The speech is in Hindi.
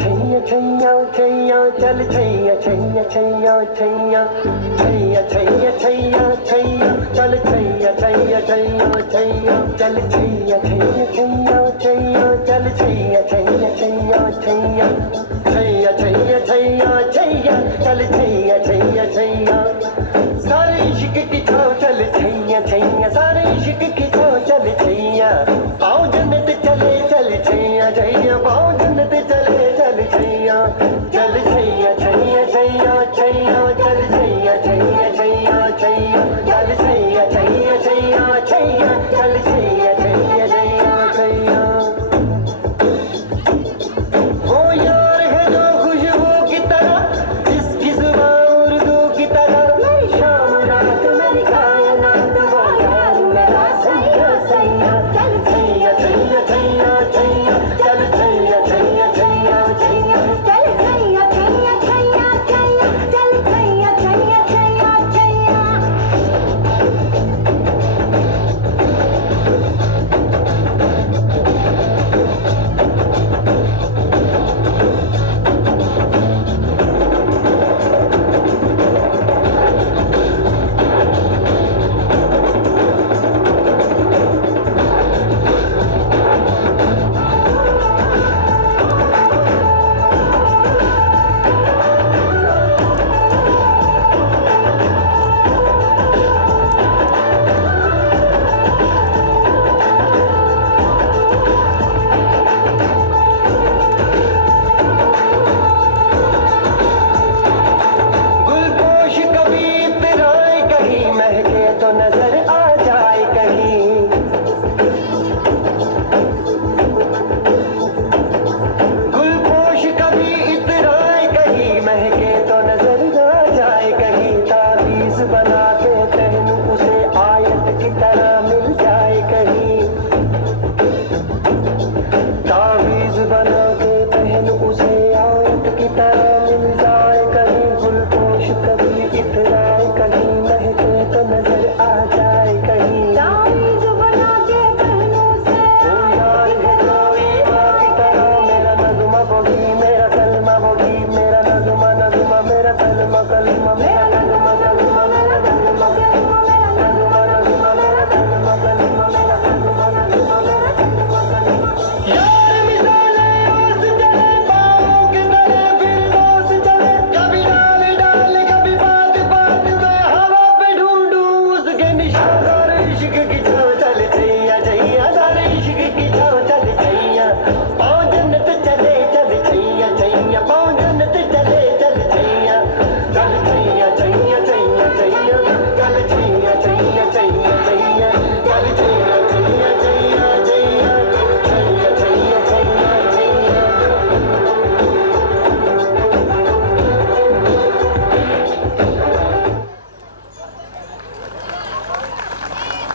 छैया छैया छैया चल छैया छैया छैया छैया छैया छैया छैया छैया चल छैया छैया छैया छैया चल छैया छैया छैया छैया चल छैया छैया छैया छैया छैया छैया छैया छैया चल छैया छैया छैया सारे इश्क की छाँव चल छैया छैया सारे इश्क की छाँव चल छैया